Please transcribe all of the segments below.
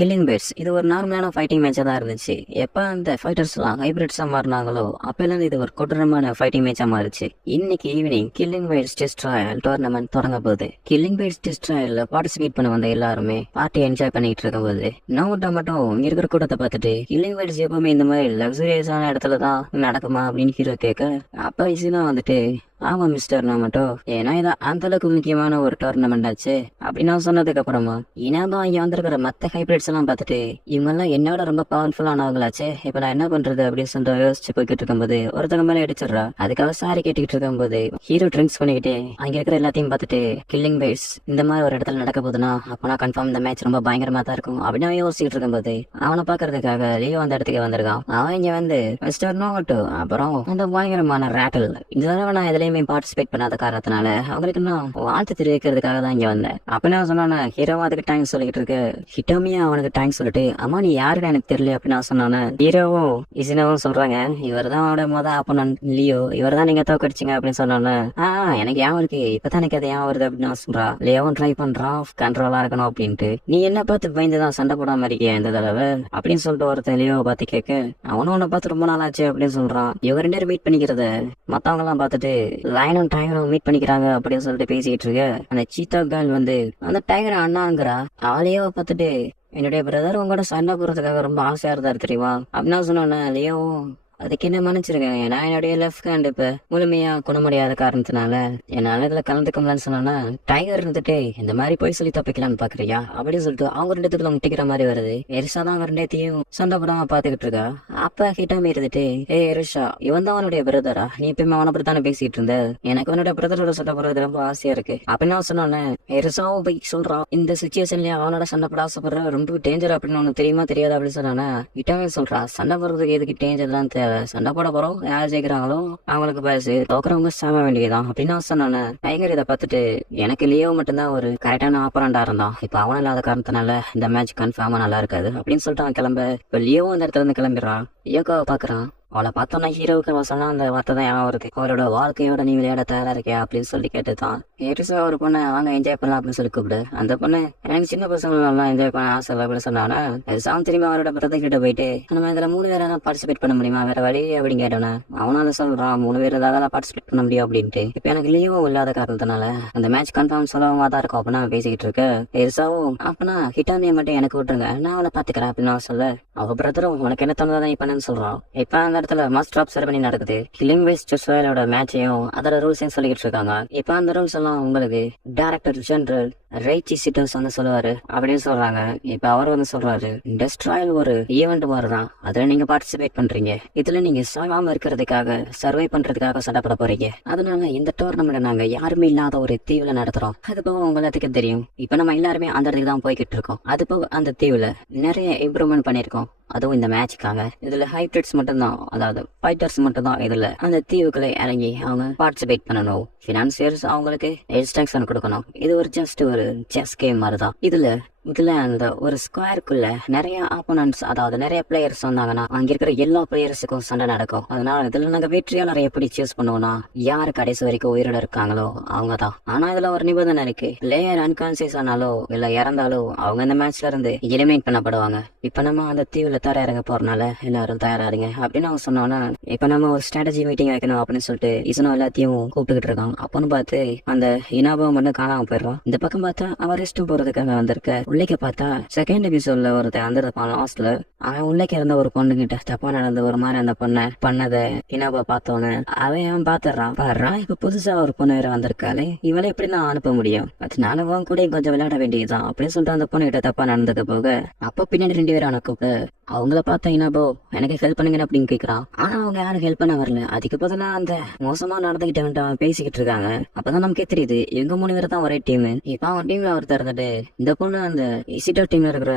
Killing birds இது ஒரு நார்மலான ஃபைட்டிங் மேட்சா தான் இருந்துச்சு. எப்ப அந்த ஃபைட்டர்ஸ்லாம் ஹைபிரிட்ஸா மாறினாங்களோ அப்பல இருந்து இது ஒரு கொடூரமான ஃபைட்டிங் மேட்சா மாறிச்சு. இன்னைக்கு evening killing birds test Royal tournament தொடங்க போகுது. கில்லிங் பேர்ட்ஸ் டெஸ்ட் ராயல்ல பார்ட்டிசிபேட் பண்ண வந்த எல்லாருமே பார்ட்டி என்ஜாய் பண்ணிட்டு இருக்கும் போது நோட்டா மட்டும் இங்க இருக்கிற கூட்டத்தை பார்த்துட்டு கில்லிங் பேர்ட்ஸ் எப்பவுமே இந்த மாதிரி லக்ஸூரியஸான இடத்துல தான் நடக்குமா அப்படின்னு ஹீரோ கேட்க, அப்ப இசினா வந்துட்டு ஆமா மிஸ்டர் நான் மட்டும் ஏன்னா இதான் அந்த அளவுக்கு முக்கியமான ஒரு டோர்னமெண்ட் ஆச்சு அப்படின்னு சொன்னதுக்கு அப்புறமா இனாதான் இங்க வந்திருக்கிற மத்த ஹைபிரிட்ஸ் எல்லாம் பார்த்துட்டு இவங்க எல்லாம் என்னோட ரொம்ப பவர்ஃபுல்லானவங்களாச்சே, இப்ப நான் என்ன பண்றது அப்படின்னு சொல்லிட்டு யோசிச்சு போய்கிட்டு இருக்கும்போது ஒருத்தங்க மேல அடிச்சிடுறா. அதுக்காக சாரி கேட்டுக்கிட்டு இருக்கும்போது ஹீரோ ட்ரிங்க்ஸ் பண்ணிக்கிட்டு அங்க இருக்கிற எல்லாத்தையும் பார்த்துட்டு கில்லிங் பேர்ட்ஸ் இந்த மாதிரி ஒரு இடத்துல நடக்க போகுதுன்னா அப்பனா கன்ஃபார்ம் இந்த மேட்ச் ரொம்ப பயங்கரமா தான் இருக்கும் அப்படின்னு யோசிச்சுட்டு இருக்கும்போது அவனை பாக்குறதுக்காக லியோ அந்த இடத்துக்கு வந்திருக்கான். அவன் இங்க வந்து மிஸ்டர் நோட்டு அப்புறம் அந்த பயங்கரமான ரேட்டல் இந்த தடவை நான் இதுலயுமே பார்ட்டிசிபேட் பண்ணாத காரணத்தினால அவங்களுக்கு நான் வாழ்த்து தெரிவிக்கிறதுக்காக தான் இங்க வந்தேன். அப்ப நான் சொன்னானே ஹீரோ அதுக்கு தேங்க்ஸ் சொல்லிட்டு இருக்கு. ஹிட்டோமியா அவனுக்கு தேங்க்ஸ் சொல்லிட்டு அம்மா நீ யாருன்னு எனக்கு தெரியல அப்படின்னு நான் சொன்னானே. ஹீரோவும் இசினாவும் சொல்றாங்க இவர் தான் அவனோட அப்பன் லியோ, இவர் தான் நீங்க தோக்கடிச்சிங்க அப்படின்னு சொன்னானே. எனக்கு ஏன் இருக்கு இப்பதான் எனக்கு அது ஏன் வருது அப்படின்னு நான் சொல்றா. லியோவும் ட்ரை பண்றான் கண்ட்ரோலா இருக்கணும் அப்படின்ட்டு. நீ என்ன பார்த்து பயந்துதான் சண்டை போடாம இருக்கியா இந்த தடவை அப்படின்னு சொல்லிட்டு ஒருத்தன் லியோவை பார்த்து கேட்க, அவனும் உன்னை பார்த்து ரொம்ப நாள் ஆச்சு அப்படின்னு சொல்றான். இவங்க ரெண்டு பேரும் மீட் பண்ணிக்கிறத மத்தவங்க எல்லாம் பார்த்துட்டு லைனும் டைகரும் மீட் பண்ணிக்கிறாங்க அப்படின்னு சொல்லிட்டு பேசிட்டு இருக்கு. அந்த சீத்தா கேர்ள் வந்து அந்த டைகரை அண்ணாங்கிறா. அவளையோ பார்த்துட்டு என்னுடைய பிரதர் உங்களோட சண்டை போறதுக்காக ரொம்ப ஆசையா இருந்தாரு தெரியுமா அப்படின்னா சொன்னோன்னே லியோ அதுக்கு என்ன மன்னிச்சிருக்கேன், நான் என்னுடைய லெஃப்ட் ஹேண்ட் இப்ப முழுமையா குணமடையாத காரணத்தினால என்னால இதுல கலந்துக்கலாம்னு சொன்னா டைகர் இருந்துட்டு இந்த மாதிரி போய் சொல்லி தப்பிக்கலாம்னு பாக்குறியா அப்படின்னு சொல்லிட்டு அவங்க ரெண்டு பேத்துல முட்டிக்கிற மாதிரி வருது. எரிசா தான் ரெண்டேத்தையும் சண்டை போடாம பாத்துக்கிட்டு இருக்கா. அப்ப ஹிட்டாமி இருந்துட்டு எரிஷா இவன் தான் அவனுடைய பிரதரா, நீ எப்பயுமே அவனை பத்தி தானே பேசிட்டு இருந்த, எனக்கு அவனுடைய பிரதரோட சண்டை போடுறது ரொம்ப ஆசையா இருக்கு அப்படின்னு சொன்னோன்னே எரிசாவும் போய் சொல்றான் இந்த சுச்சுவேஷன்லயே அவனோட சண்டை போட ஆசைப்படுற ரொம்ப டேஞ்சர் அப்படின்னு உனக்கு தெரியுமா தெரியாது அப்படின்னு சொன்னானே. ஹிட்டாமி சொல்றா சண்டை போடுறதுக்கு எதுக்கு டேஞ்சர் தான் சண்டை போட போறோம், யார் ஜெயிக்கிறாங்களோ அவங்களுக்கு பேசு, தோக்குறவங்க சாம வேண்டியதான் அப்படின்னு சொன்னானே. டைகர் இதை பார்த்துட்டு எனக்கு லியோ மட்டும்தான் ஒரு கரெக்டான ஆப்பரண்டா இருந்தான், இப்ப அவனும் இல்லாத காரணத்தினால இந்த மேட்ச் கன்ஃபார்மா நல்லா இருக்காது அப்படின்னு சொல்லிட்டு அவன் கிளம்ப. இப்ப லியோவும் அந்த இடத்துல இருந்து கிளம்பிடுறான். லியோக்காவை பாக்குறான். அவளை பார்த்தோன்னா ஹீரோவுக்கு அவன் சொன்னா அந்த வார்த்தை தான் ஏன் வருது, அவரோட வாழ்க்கையோட நீ விளையாட தயாரா இருக்கியா அப்படின்னு சொல்லி கேட்டுதான். எரிசா ஒரு பொண்ணை வாங்க என்ஜாய் பண்ணலாம் அப்படின்னு சொல்லி கூப்பிடு. அந்த பொண்ணு எனக்கு சின்ன பசங்க நல்லா என்ஜாய் பண்ண ஆசை அப்படின்னு சொன்னானா. எரிசாவும் திரும்பி அவரோட பிரதர் கிட்ட போயிட்டு நம்ம இதுல 3 பேரை தான் பார்ட்டிசிபேட் பண்ண முடியுமா வேற வழி அப்படின்னு கேட்டோன்னே அவனும் அதை சொல்றான் 3 பேர் தான் பார்ட்டிசிபேட் பண்ண முடியும் அப்படின்ட்டு. இப்ப எனக்கு லீவும் இல்லாத காரணத்தினால அந்த மேட்ச் கன்ஃபார்ம் சொல்லவா தான் இருக்கும் அப்படின்னா பேசிக்கிட்டு இருக்கு. எரிசாவும் அப்பனா ஹிட்டாமியை மட்டும் எனக்கு விட்டுருங்க நான் அவளை பாத்துக்கிறேன் அப்படின்னு சொல்ல, அவ பிரதரும் உனக்கு என்ன தோணுதான் இப்பன்னு சொல்றான். இப்ப அந்த இடத்துல மாஸ்டர் ஆஃப் செரமனி நடக்குது. கில்லிங் பேர்ட்ஸ் டெஸ்ட் ராயலோட மேட்சையும் அதோட ரூல்ஸையும் சொல்லிக்கிட்டு இருக்காங்க. இப்ப அந்த ரூல்ஸ் எல்லாம் உங்களுக்கு டைரக்டர் ஜெனரல் ரைச்சி சிட்டர்ஸ் வந்து சொல்லுவாரு அப்படின்னு சொல்றாங்க. இப்ப அவர் வந்து சொல்றாரு டெஸ்ட் ராயல் ஒரு ஈவெண்ட் மாதிரிதான், அதுல நீங்க பார்ட்டிசிபேட் பண்றீங்க, இதுல நீங்க சாகாம இருக்கிறதுக்காக சர்வை பண்றதுக்காக சண்டை போறீங்க, அதனால இந்த டோர்னமெண்ட் நாங்க யாருமே இல்லாத ஒரு தீவுல நடத்துறோம். அது போக உங்களுக்கு தெரியும் இப்ப நம்ம எல்லாருமே அந்த இடத்துக்கு தான் போய்கிட்டு இருக்கோம். அது போக அந்த தீவுல நிறைய இம்ப்ரூவ்மெண்ட் பண்ணிருக்கோம், அதுவும் இந்த மேட்சுக்காக. இதுல ஹைபிரிட்ஸ் மட்டும்தான், அதாவது ஃபைட்டர்ஸ் மட்டும்தான் இதுல அந்த தீவுகளை இறங்கி அவங்க பார்ட்டிசிபேட் பண்ணணும். பினான்சியர்ஸ் அவங்களுக்கு இன்ஸ்ட்ரக்ஷன் கொடுக்கணும். இது ஒரு ஜஸ்ட் ஒரு செஸ் கேம் மாதிரிதான். இதுல அந்த ஒரு ஸ்கொயருக்குள்ள நிறைய ஆப்போனன்ட்ஸ், அதாவது நிறைய பிளேயர்ஸ் வந்தாங்கன்னா அங்க இருக்கிற எல்லா பிளேயர்ஸுக்கும் சண்டை நடக்கும். அதனால இதுல நாங்க வெற்றியாளரை எப்படி சூஸ் பண்ணுவோம்னா யாரு கடைசி வரைக்கும் உயிரோட இருக்காங்களோ அவங்கதான். ஆனா இதுல ஒரு நிபந்தனை இருக்கு, பிளேயர் அன்கான்சியஸ் ஆனாலோ இல்ல இறந்தாலோ அவங்க இந்த மேட்ச்ல இருந்து எலிமினேட் பண்ணப்படுவாங்க. இப்ப நம்ம அந்த தீவுல தர இறங்க போறதுனால எல்லாரும் தயாராருங்க அப்படின்னு அவங்க சொன்னோன்னா, இப்ப நம்ம ஒரு ஸ்ட்ராட்டஜி மீட்டிங் வைக்கணும் அப்படின்னு சொல்லிட்டு இசனோ எல்லாத்தையும் கூப்பிட்டுக்கிட்டு இருக்கான். அப்பன்னு பார்த்து அந்த இனாபம் மட்டும் காணாம போயிடுறான். இந்த பக்கம் பார்த்தா அவர் ரெஸ்ட் போறதுக்காக வந்திருக்க. உள்ளே பார்த்தா செகண்ட் எபிசோட்ல ஒருத்தன் வந்திருப்பான் லாஸ்ட்ல. அவன் உள்ளே இருந்த ஒரு பொண்ணு கிட்ட தப்பா நடந்த ஒரு மாதிரி அந்த பொண்ணை பண்ணதை இனாப பார்த்தோன்னு அவன் பாத்துறான். பாடுறான் இப்ப புதுசா ஒரு பொண்ணு வேற வந்திருக்காளே, இவளை எப்படி நான் அனுப்ப முடியும், அதனால உன் கூட கொஞ்சம் விளையாட வேண்டியதுதான் அப்படின்னு சொல்லிட்டு அந்த பொண்ணு கிட்ட தப்பா நடந்தது போக அப்ப பின்னாடி 2 பேரும் அனுப்பிட்டு அவங்கள பார்த்தா இனாபோ எனக்கு ஹெல்ப் பண்ணுங்க அப்படின்னு கேக்குறான். ஆனா அவங்க யாரும் ஹெல்ப் பண்ண வரல. அதுக்கு பதிலா அந்த மோசமா நடந்துகிட்ட பேசிக்கிட்டு இருக்காங்க. அப்பதான் நமக்கே தெரியுது இவங்க 3 பேர் தான் ஒரே டீம். இப்ப அவன் டீம்ல ஒருத்தர் இருந்துட்டு இந்த பொண்ணு அந்த இசிட்டோ டீம்ல இருக்கிற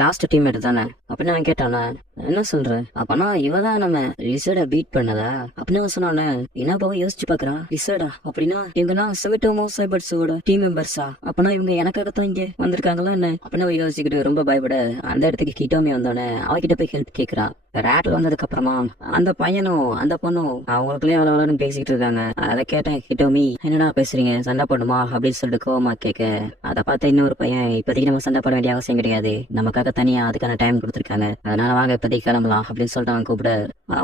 லாஸ்ட் டீம் தானே அப்படின்னு அவன் கேட்டானா. என்ன சொல்ற அப்பனா இவதான் நம்ம லிசர்ட பீட் பண்ணதா அப்படின்னு சொன்னோன்னே இனாபோ யோசிச்சு பாக்குறான். லிசர்டா அப்படின்னா இவங்கெல்லாம் சிவிட்டோமோ சைபர்ஸோட டீம் மெம்பர்ஸா, அப்பனா இவங்க எனக்காகத்தான் இங்க வந்திருக்காங்களா என்ன அப்படின்னு யோசிச்சுக்கிட்டு ரொம்ப பயப்பட அந்த இடத்துக்கு கிட்டோமே வந்தோடனே அவகிட்ட போய் ஹெல்ப் கேக்குறா. ரேட்டில் வந்ததுக்கு அப்புறமா அந்த பையனும் அந்த பொண்ணும் அவங்களுக்குள்ளே அவ்வளோ பேசிக்கிட்டு இருக்காங்க. அதை கேட்டேன் ஹிட்டோமி, என்னடா பேசுறீங்க, சண்டை போடுமா அப்படின்னு சொல்லிட்டு கோவமா கேட்க, அதை பார்த்து இன்னொரு பையன், இப்போதைக்கு நம்ம சண்டை போட வேண்டிய அவசியம் கிடையாது, நமக்காக தனியா அதுக்கான டைம் கொடுத்துருக்காங்க, அதனால வாங்க இப்போதைக்கு கிளம்பலாம் அப்படின்னு சொல்லிட்டு அவங்க கூப்பிட,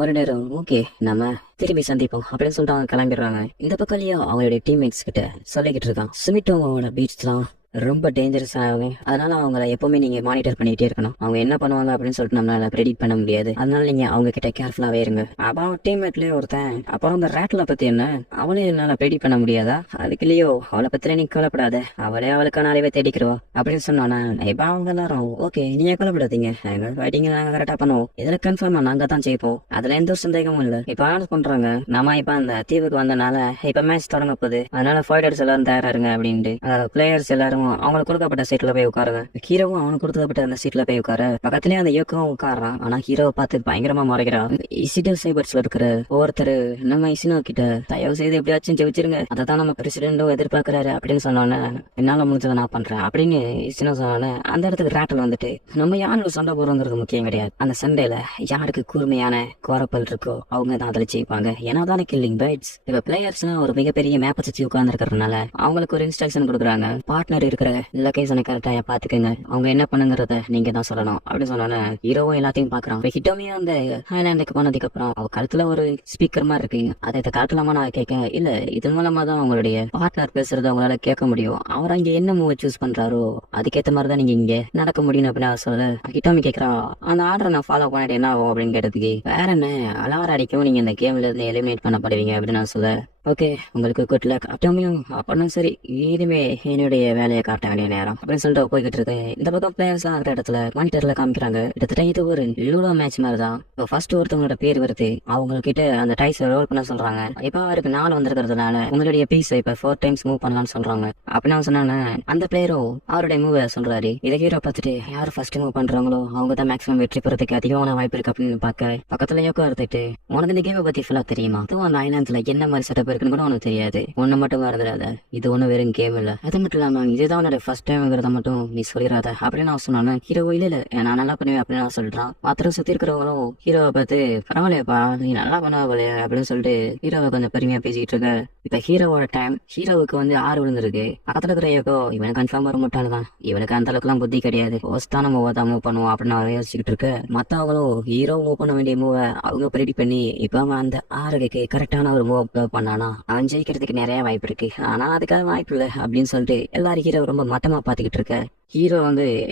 ஒரு நேரம் ஓகே நம்ம திரும்பி சந்திப்போம் அப்படின்னு சொல்லிட்டு அவங்க கிளம்பிடுறாங்க. இந்த பக்கம்லயும் அவங்களுடைய டீம்மேட்ஸ் கிட்ட சொல்லிக்கிட்டு இருக்கான், சுமிட்டோவோட பீச்லாம் ரொம்ப டேஞ்சரஸ் ஆகுங்க, அதனால அவங்கள எப்பவுமே நீங்க மானிட்டர் பண்ணிட்டே இருக்கணும், அவங்க என்ன பண்ணுவாங்க அப்படின்னு சொல்லிட்டு நம்மளால ப்ரெடிக்ட் பண்ண முடியாது, அதனால நீங்க அவங்க கிட்ட கேர்ஃபுல்லாவே இருங்க. அப்ப அவன் டீம்மேட்லயே ஒருத்தன், அப்புறம் அந்த ரேட்ல பத்தி என்ன, அவளே என்னால ப்ரெடிக்ட் பண்ண முடியாதா, அதுக்குள்ளேயோ அவளை பத்தில நீ கொல்லப்படாத, அவளே அவளுக்கான அறிவை தேடிக்கிறவா அப்படின்னு சொன்னானா. இப்ப அவங்க எல்லாரும் ஓகே நீங்க கொல்லப்படாதீங்க, எங்க ஃபைட்டிங் நாங்க கரெக்டா பண்ணுவோம், இதுல கன்ஃபார்மா நாங்க தான் ஜெயிப்போம், அதுல எந்த ஒரு சந்தேகமும் இல்ல. இப்ப அனௌன்ஸ் பண்றாங்க, நம்ம இப்ப அந்த தீவுக்கு வந்தனால இப்ப மேட்ச் தொடங்க போகுது, அதனால ஃபைட்டர்ஸ் எல்லாரும் தயாரா இருங்க அப்படின்ட்டு. பிளேயர்ஸ் எல்லாரும் அவங்களுக்கு கொடுக்கப்பட்ட சீட்ல போய் உட்காருங்க. ஹீரோவும் அவனுக்கு கொடுக்கப்பட்ட அந்த சீட்ல போய் உட்கார, பக்கத்துலயே அந்த இயக்கம் உட்காரான். ஆனா ஹீரோவை பார்த்து பயங்கரமா முறைக்கிறான். இசிடோ சைபர்ஸ்ல இருக்கிற ஒருத்தர் நம்ம இசினோ கிட்ட தயவு செய்து எப்படியாச்சும் ஜெயிச்சிருங்க, அதான் நம்ம பிரசிடென்டும் எதிர்பார்க்கிறாரு அப்படின்னு சொன்னோன்னே, என்னால முடிஞ்சதை நான் பண்றேன் அப்படின்னு இசினோ சொன்னோன்னே, அந்த இடத்துக்கு ரேட்டல் வந்துட்டு, நம்ம யாருக்கு சண்டை போறோங்கிறது முக்கியம் கிடையாது, அந்த சண்டையில யாருக்கு கூர்மையான கோரப்பல் இருக்கோ அவங்க தான் அதில் ஜெயிப்பாங்க, ஏன்னா தானே கில்லிங் பைட்ஸ். இப்ப பிளேயர்ஸ் ஒரு மிகப்பெரிய மேப்பை சுற்றி உட்கார்ந்து இருக்கிறதுனால அவங்களுக்கு ஒரு இன்ஸ்ட்ரக்ஷன் கொடுக்குறாங்க, பார்ட்னர் இருக்கிற லொகேஷனை கரெக்டா பாத்துக்கங்க, அவங்க என்ன பண்ணுங்கிறத நீங்க தான் சொல்லணும் அப்படின்னு சொன்னோன்னே ஹீரோவும் எல்லாத்தையும் பாக்குறான். ஹிட்டோமியும் அந்த ஹைலாண்டுக்கு போனதுக்கு அப்புறம் அவ கழுத்துல ஒரு ஸ்பீக்கர் மாதிரி இருக்கு, அதை கழட்டலாமா நான் கேட்க, இல்ல இது மூலமா தான் அவங்களுடைய பார்ட்னர் பேசுறத அவங்களால கேட்க முடியும், அவர் அங்க என்ன மூவ் சூஸ் பண்றாரோ அதுக்கேற்ற மாதிரிதான் நீங்க இங்க நடக்க முடியும் அப்படின்னு சொல்ல, ஹிட்டோமி கேட்கறான் அந்த ஆர்டரை நான் ஃபாலோ பண்ணிட்டு என்ன ஆகும் அப்படின்னு கேட்டதுக்கு, வேற என்ன அலாரம் அடிக்கவும் நீங்க இந்த கேம்ல இருந்து எலிமினேட் பண்ணப்படுவீங்க அப்படின்னு நான் சொல்ல, ஓகே உங்களுக்கு குட் லக் அட்டோமியும் அப்படின்னா சரி இனிமே என்னுடைய வேலையை காட்ட வேண்டிய நேரம் அப்படின்னு சொல்லிட்டு போய்கிட்டு இருக்கு. இந்த பக்கம் பிளேயர்ஸ் ஆகிற இடத்துல மானிட்டர்ல காமிக்கிறாங்க, கிட்டத்தட்ட இது ஒரு லூடோ மேட்ச் மாதிரி தான். இப்போ ஃபர்ஸ்ட் ஒருத்தவங்களோட பேர் வருது, அவங்க கிட்ட அந்த டைஸ் ரோல் பண்ண சொல்றாங்க, இப்போ அவருக்கு 4 வந்திருக்கிறதுனால உங்களுடைய பீஸ் இப்ப 4 டைம்ஸ் மூவ் பண்ணலாம்னு சொல்றாங்க. அப்படின்னு சொன்னாங்க அந்த பிளேயரும் அவருடைய மூவ் சொல்றாரு, இதை ஹீரோ பார்த்துட்டு யார் ஃபர்ஸ்ட் மூவ் பண்றாங்களோ அவங்க தான் மேக்ஸிமம் வெற்றி பெறதுக்கு அதிகமான வாய்ப்பு இருக்கு அப்படின்னு பார்க்க, பக்கத்துல யோக்கா இருந்துட்டு உனக்கு இந்த கேமை பத்தி ஃபுல்லா தெரியுமா, அதுவும் அந்த ஐலாண்ட்ல என்ன மாதிரி செட்டப் இருக்குன்னு கூட உனக்கு தெரியாது, ஒன்னு மட்டும் மறந்துடாத, இது ஒண்ணு வெறும் கேம் இல்ல, அது மட்டும் இல்லாம இதுதான் உன்னோட ஃபர்ஸ்ட் டைம்ங்கிறத மட்டும் நீ சொல்லிடாத அப்படின்னு நான் சொன்னானே. ஹீரோ இல்ல நான் நல்லா பண்ணுவேன் அப்படின்னு நான் சொல்றான். மாத்திரம் சுத்தி இருக்கிறவங்களும் ஹீரோவை பார்த்து பரவாயில்லையப்பா நீ நல்லா பண்ணுவ அப்படின்னு சொல்லிட்டு ஹீரோவை கொஞ்சம் பெருமையா பேசிக்கிட்டு இருக்க. இப்ப ஹீரோவோட டைம், ஹீரோவுக்கு 6 விழுந்திருக்கு. பக்கத்துல இருக்கிற யோகோ இவனுக்கு கன்ஃபார்ம் வர மாட்டானுதான், இவனுக்கு அந்த அளவுக்கு எல்லாம் புத்தி கிடையாது, ஃபர்ஸ்டான மூவ் தான் மூவ் பண்ணுவோம் அப்படின்னு அவன் யோசிச்சுக்கிட்டு இருக்க. மத்தவங்களும் ஹீரோ மூவ் பண்ண வேண்டிய மூவை அவங்க ரெடி பண்ணி இப்ப அவன் அந்த 6க்கு கரெக்டான ஒரு மூவ் பண்ணானா அவன் ஜெயிக்கிறதுக்கு நிறைய வாய்ப்பு இருக்கு, ஆனா அதுக்காக வாய்ப்பு இல்லை அப்படின்னு சொல்லிட்டு எல்லாரும் ஹீரோ ரொம்ப மட்டமா பாத்துக்கிட்டு இருக்க. ஹீரோ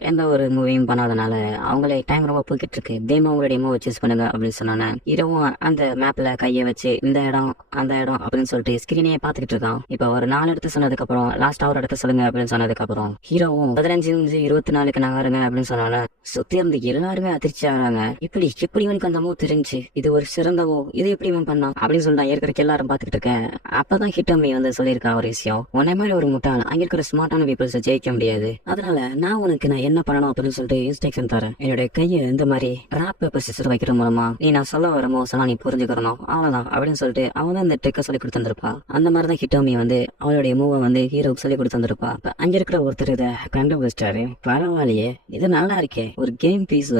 எந்த ஒரு மூவியும் பண்ணாதனால அவங்களே டைம் ரொம்ப போய்கிட்டு இருக்கு, தேமா உங்களுடைய மூவ் சூஸ் பண்ணுங்க அப்படின்னு சொன்னானே. ஹீரோவும் அந்த மேப்ல கையை வச்சு இந்த இடம் அந்த இடம் அப்படின்னு சொல்லிட்டு ஸ்கிரீனையே பாத்துக்கிட்டு இருக்கான். இப்ப ஒரு 4 இடத்து சொன்னதுக்கு அப்புறம் லாஸ்ட் ஒரு இடத்த சொல்லுங்க அப்படின்னு சொன்னதுக்கு அப்புறம் ஹீரோவும் 15-24 நான் வருங்க அப்படின்னு சொன்னால சுத்தி இருந்து எல்லாருமே அதிர்ச்சி ஆகிறாங்க. இப்படி இவனுக்கு அந்த மூவ் தெரிஞ்சு இது ஒரு சிறந்த மூவ், இது எப்படி இவன் பண்ணான் அப்படின்னு சொல்லி நான் ஏற்கனவே எல்லாரும் பாத்துக்கிட்டு இருக்கேன். அப்பதான் ஹிட்டோமி சொல்லியிருக்கான் ஒரு விஷயம், உன்னை மாதிரி ஒரு முட்டாள் அங்க இருக்கிற ஸ்மார்ட்டான பீப்புள்ஸ் ஜெயிக்க முடியாது, அதனால நான் என்ன பண்ணணும் அப்படின்னு சொல்லிட்டு இன்ஸ்ட்ரக்ஷன் தரேன். என்னுடைய கையை இந்த மாதிரி ராப் பேப்பர் சிஸ்டர் வைக்கிறது மூலமா நீ நான் சொல்ல வர மோசமா நீ புரிஞ்சுக்கணும் அவ்வளவுதான் அப்படின்னு சொல்லிட்டு அவன் தான் இந்த ட்ரிக்கை சொல்லி கொடுத்துருப்பா. அந்த மாதிரிதான் ஹிட்டோமி அவளுடைய மூவை ஹீரோவுக்கு சொல்லி கொடுத்துருப்பா. அங்க இருக்கிற ஒருத்தர் இதை கண்டுபிடிச்சிட்டாரு, பரவாயில்லையே இது நல்லா இருக்கே, ஒரு கேம் பீஸ்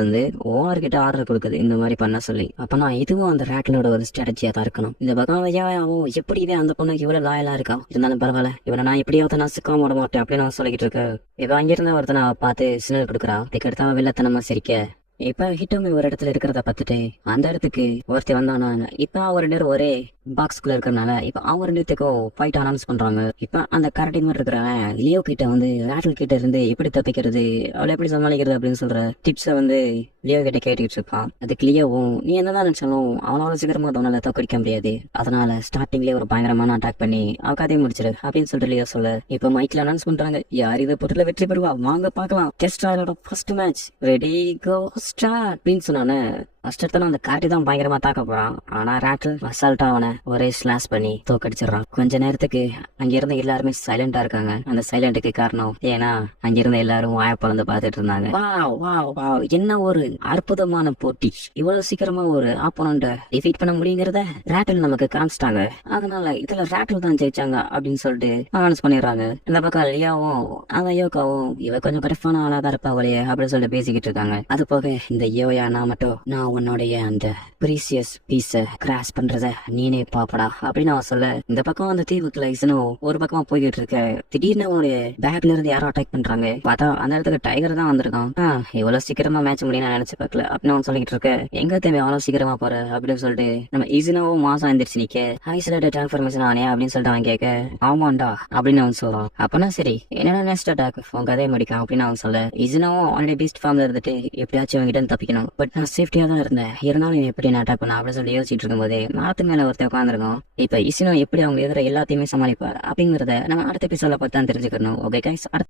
ஓவர்கிட்ட ஆர்டர் கொடுக்குது இந்த மாதிரி பண்ண சொல்லி, அப்பனா இதுவும் அந்த ரேட்லோட ஒரு ஸ்ட்ராட்டஜியா தான் இருக்கணும். இந்த பகவான் எப்படி அந்த பொண்ணுக்கு இவ்வளவு லாயலா இருக்கா, இருந்தாலும் பரவாயில்ல இவனை நான் எப்படியாவது நான் சிக்காம விட மாட்டேன் அப்படின்னு நான் சொல்லிக்கிட்டு இருக்கேன். இப்ப அங்கிருந்த ஒருத்தனை பார்த்து சிக்னல் கொடுக்குறா, இதுக்கு எடுத்தா வெள்ளத்தனமா சிரிக்க. இப்ப ஹிட்டோமி ஒரு இடத்துல இருக்கிறத பார்த்துட்டு அந்த இடத்துக்கு ஒருத்தி வந்தானா. இப்ப அவர் நேரம் ஒரே பாக்ஸ்குள்ள இருக்கிறனால இப்ப அவங்க 2 பேத்துக்கும் ஃபைட் அனௌன்ஸ் பண்றாங்க. இப்ப அந்த கரடி மாதிரி இருக்கிறவன் லியோ கிட்ட ரேட்டல் கிட்ட இருந்து எப்படி தப்பிக்கிறது அவளை எப்படி சமாளிக்கிறது அப்படின்னு சொல்ற டிப்ஸ லியோ கிட்ட கேட்டுக்கிட்டு இருப்பான். அதுக்கு லியோவும் நீ என்னதான் நினைச்சாலும் அவனால சீக்கிரமா அவனால தோக்கடிக்க முடியாது, அதனால ஸ்டார்டிங்லேயே ஒரு பயங்கரமான அட்டாக் பண்ணி அவ கதையை முடிச்சிரு அப்படின்னு சொல்லிட்டு லியோ சொல்ல. இப்ப மைக்ல அனௌன்ஸ் பண்றாங்க, யார் இதை பொருட்ல வெற்றி பெறுவா வாங்க பாக்கலாம், டெஸ்ட் ராயலோட first match ready go start அப்படின்னு சொன்னானே. ஃபர்ஸ்ட் இடத்துல அந்த காட்டி தான் பயங்கரமா தாக்க போறான், ஆனா ரேட்டல் அசால்ட்டா அவனை ஒரே ஸ்லாஷ் பண்ணி தோக்கடிச்சிடறான். கொஞ்ச நேரத்துக்கு அங்கிருந்த எல்லாருமே சைலண்டா இருக்காங்க. அந்த சைலண்ட்டுக்கு காரணம் ஏன்னா அங்கிருந்த எல்லாரும் வாயப்பழந்து பாத்துட்டு இருந்தாங்க. என்ன ஒரு அற்புதமான போட்டி, இவ்வளவு சீக்கிரமா ஒரு ஆப்போனண்ட டிஃபீட் பண்ண முடியுங்கிறத ரேட்டல் நமக்கு காமிச்சிட்டாங்க, அதனால இதுல ரேட்டல் தான் ஜெயிச்சாங்க அப்படின்னு சொல்லிட்டு அனௌன்ஸ் பண்ணிடுறாங்க. இந்த பக்கம் லியாவும் அவன் யோகாவும் இவ கொஞ்சம் கரெக்டான ஆளாதான் இருப்பா அவளையே அப்படின்னு சொல்லிட்டு பேசிக்கிட்டு இருக்காங்க. அது போக இந்த யோயா நான் மட்டும் நான் உன்னுடைய அந்த ப்ரீசியஸ் பீஸ கிராஷ் பண்றத நீனே பாப்படா அப்படின்னு அவன் சொல்ல, இந்த பக்கம் அந்த தீவுக்குள்ள இசனோ ஒரு பக்கமா போய்கிட்டு இருக்க, திடீர்னு அவனுடைய பேக்ல இருந்து யாரோ அட்டாக் பண்றாங்க. பார்த்தா அந்த இடத்துக்கு டைகர் தான் வந்திருக்கான். இவ்வளவு சீக்கிரமா மேட்ச் முடியும் நான் நினைச்சு பார்க்கல அப்படின்னு அவன் சொல்லிட்டு இருக்க, எங்க தேவை அவ்வளவு சீக்கிரமா போற அப்படின்னு சொல்லிட்டு நம்ம இசனோவும் மாசம் எந்திரிச்சு நிக்க, ஐசோலேட்டட் டிரான்ஸ்ஃபர்மேஷன் ஆனே அப்படின்னு சொல்லிட்டு அவன் கேட்க, ஆமாண்டா அப்படின்னு அவன் சொல்றான். அப்பனா சரி என்னென்ன நெக்ஸ்ட் அட்டாக் உன் கதையை முடிக்கும் அப்படின்னு அவன் சொல்ல, இசனோவும் ஆல்ரெடி பீஸ்ட் ஃபார்ம்ல இருந்துட்டு எப்படியாச்சும் அவங்ககிட்ட இருந்து தப்பிக்கணும், பட் நான் சேஃப்டியா தான் இருந்தேன், இருந்தாலும் நீ எப்படி என்ன அட்டாக் பண்ண அப்படின்னு சொல்லி யோசிச்சுட்டு இருக்கும்போது மரத்து மேல ஒருத்தர் உட்காந்துருக்கோம். இப்ப இசனோ எப்படி அவங்க எதிர எல்லாத்தையுமே சமாளிப்பார் அப்படிங்கறத நம்ம அடுத்த எபிசோட பார்த்து தான் தெரிஞ்சுக்கணும். Okay guys,